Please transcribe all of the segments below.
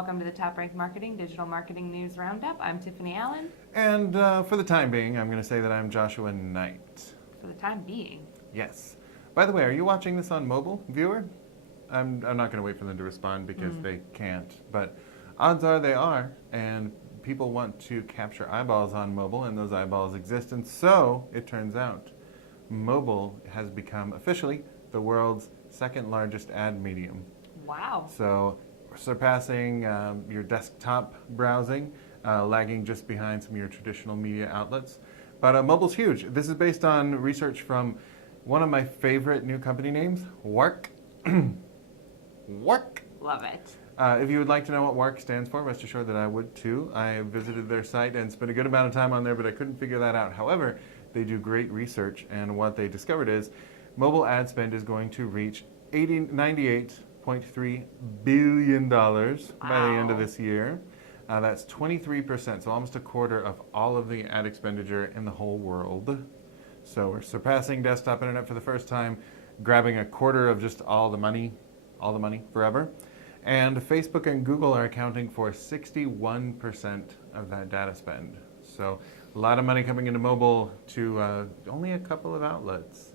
Welcome to the TopRank Marketing Digital Marketing News Roundup. I'm Tiffany Allen. And for the time being, I'm going to say that I'm Joshua Knight. For the time being? Yes. By the way, are you watching this on mobile, viewer? I'm not going to wait for them to respond because they can't. But odds are they are, and people want to capture eyeballs on mobile, and those eyeballs exist. And so, it turns out, mobile has become officially the world's second largest ad medium. Wow. So, surpassing your desktop browsing, lagging just behind some of your traditional media outlets. But mobile's huge. This is based on research from one of my favorite new company names, Work. Work. Love it. If you would like to know what Work stands for, rest assured that I would too. I visited their site and spent a good amount of time on there, but I couldn't figure that out. However, they do great research, and what they discovered is mobile ad spend is going to reach $98.3 billion by the end of this year. That's 23%, so almost a quarter of all of the ad expenditure in the whole world. So we're surpassing desktop internet for the first time, grabbing a quarter of just all the money forever. And Facebook and Google are accounting for 61% of that data spend. So a lot of money coming into mobile to only a couple of outlets.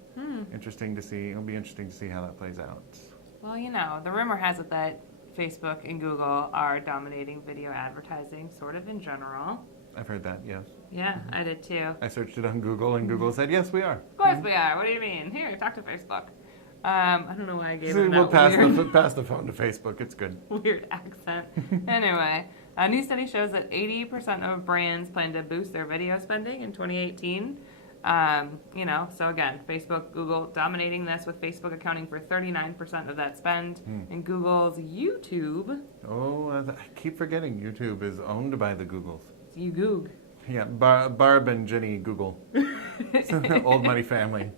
Interesting to see. It'll be interesting to see how that plays out. Well, you know, the rumor has it that Facebook and Google are dominating video advertising, sort of in general. I've heard that, yes. Yeah, I did too. I searched it on Google, and Google said, yes, we are. Of course we are. What do you mean? Here, talk to Facebook. I don't know why I gave him We'll that pass the phone to Facebook. It's good. weird accent. Anyway, a new study shows that 80% of brands plan to boost their video spending in 2018. So again, Facebook, Google dominating this, with Facebook accounting for 39% of that spend, and Google's YouTube. Oh, I keep forgetting YouTube is owned by the Googles. It's YouGoog. Yeah, Barb and Jenny Google. It's an old money family.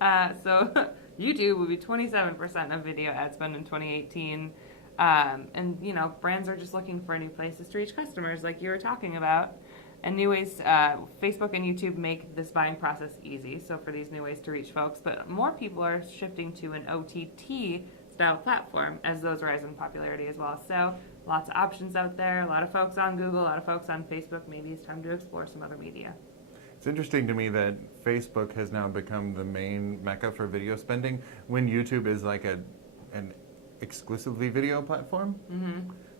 Yeah. So YouTube will be 27% of video ad spend in 2018. And, you know, brands are just looking for new places to reach customers like you were talking about. And new ways, Facebook and YouTube make this buying process easy, so for these new ways to reach folks. But more people are shifting to an OTT-style platform as those rise in popularity as well. So lots of options out there, a lot of folks on Google, a lot of folks on Facebook. Maybe it's time to explore some other media. It's interesting to me that Facebook has now become the main mecca for video spending when YouTube is like an exclusively video platform.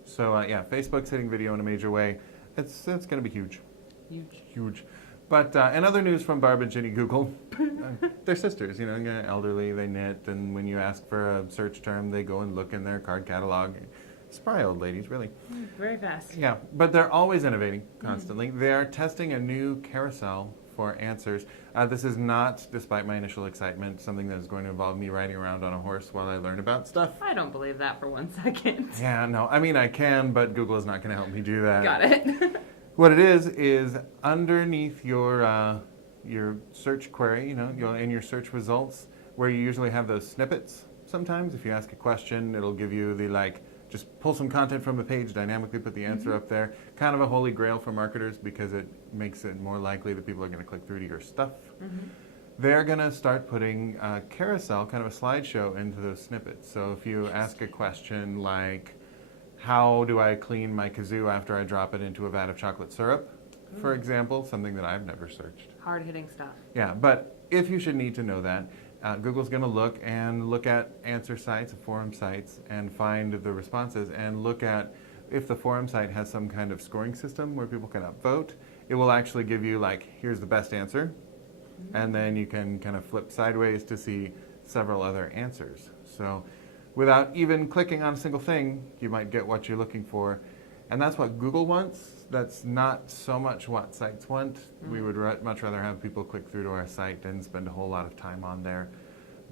So yeah, Facebook's hitting video in a major way. It's going to be huge. Huge. But in other news from Barb and Jenny Google, they're sisters, you know, elderly, they knit, and when you ask for a search term, they go and look in their card catalog. Spry old ladies, really. Very fast. Yeah, but they're always innovating constantly. They are testing a new carousel for answers. This is not, despite my initial excitement, something that is going to involve me riding around on a horse while I learn about stuff. I don't believe that for 1 second. Yeah, no, I mean I can, but Google is not going to help me do that. Got it. What it is underneath your search query, you know, in your search results, where you usually have those snippets. Sometimes, if you ask a question, it'll give you the just pull some content from a page, dynamically put the answer up there. Kind of a holy grail for marketers because it makes it more likely that people are going to click through to your stuff. They're going to start putting a carousel, kind of a slideshow, into those snippets. So if you ask a question like, how do I clean my kazoo after I drop it into a vat of chocolate syrup, for example, something that I've never searched. Hard-hitting stuff. Yeah, but if you should need to know that, Google's going to look at answer sites, forum sites, and find the responses, and look at if the forum site has some kind of scoring system where people can upvote. It will actually give you here's the best answer, and then you can kind of flip sideways to see several other answers. So without even clicking on a single thing, you might get what you're looking for. And that's what Google wants. That's not so much what sites want. We would much rather have people click through to our site and spend a whole lot of time on there.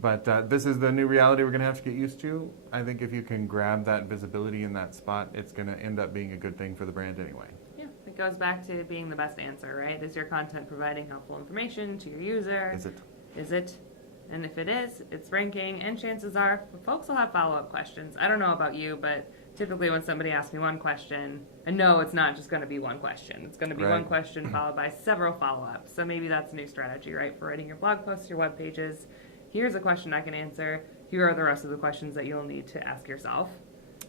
But this is the new reality we're going to have to get used to. I think if you can grab that visibility in that spot, it's going to end up being a good thing for the brand anyway. Yeah, it goes back to being the best answer, right? Is your content providing helpful information to your user? Is it? And if it is, it's ranking, and chances are folks will have follow-up questions. I don't know about you, but typically when somebody asks me one question, I know it's not just going to be one question. It's going to be one question followed by several follow-ups. So maybe that's a new strategy, right, for writing your blog posts, your web pages. Here's a question I can answer. Here are the rest of the questions that you'll need to ask yourself.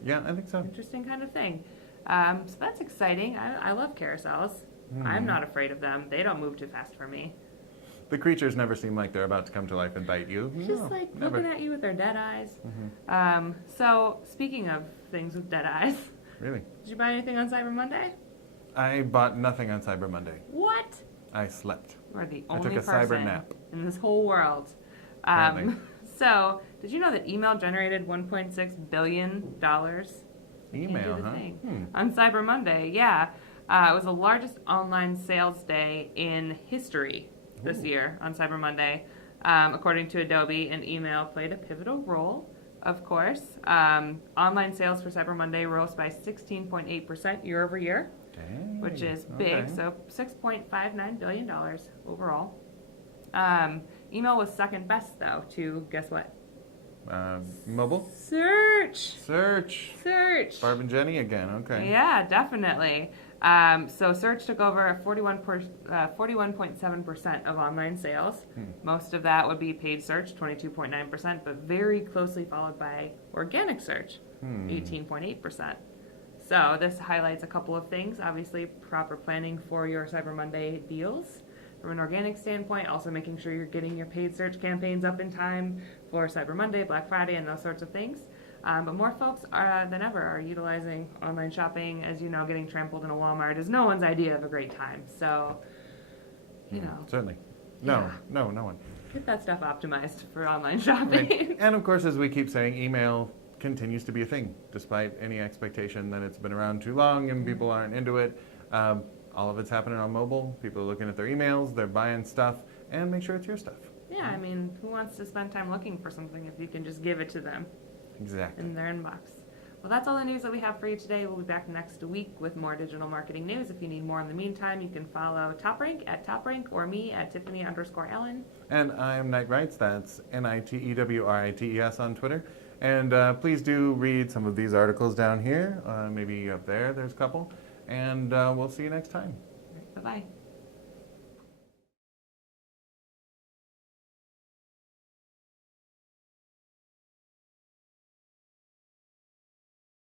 Yeah, I think so. Interesting kind of thing. So that's exciting. I love carousels. I'm not afraid of them. They don't move too fast for me. The creatures never seem like they're about to come to life and bite you. Just No, like never. looking at you with their dead eyes. So speaking of things with dead eyes, Really? did you buy anything on Cyber Monday? I bought nothing on Cyber Monday. What? I slept. You are the I only took a cyber person nap. in this whole world. Apparently. So, did you know that email generated $1.6 billion? Email, huh? On Cyber Monday, yeah. It was the largest online sales day in history this year on Cyber Monday. According to Adobe, and email played a pivotal role, of course. Online sales for Cyber Monday rose by 16.8% year over year, Dang. which is big. Okay. So $6.59 billion overall. Email was second best, though, to guess what? Mobile? Search. Barb and Jenny again, okay. Yeah, definitely. So search took over 41.7% of online sales. Most of that would be paid search, 22.9%, but very closely followed by organic search, 18.8%. So this highlights a couple of things. Obviously, proper planning for your Cyber Monday deals. From an organic standpoint, also making sure you're getting your paid search campaigns up in time for Cyber Monday, Black Friday, and those sorts of things. But more folks than ever are utilizing online shopping. As you know, getting trampled in a Walmart is no one's idea of a great time. So, you know. Certainly. No one. Get that stuff optimized for online shopping. Right. And of course, as we keep saying, email continues to be a thing, despite any expectation that it's been around too long and people aren't into it. All of it's happening on mobile. People are looking at their emails, they're buying stuff, and make sure it's your stuff. Yeah, I mean, who wants to spend time looking for something if you can just give it to them Exactly. in their inbox? Well, that's all the news that we have for you today. We'll be back next week with more digital marketing news. If you need more in the meantime, you can follow TopRank at TopRank or me at Tiffany_Ellen. And I'm Knight Writes, that's NITEWRITES on Twitter. And please do read some of these articles down here, maybe up there's a couple. And we'll see you next time. Bye-bye.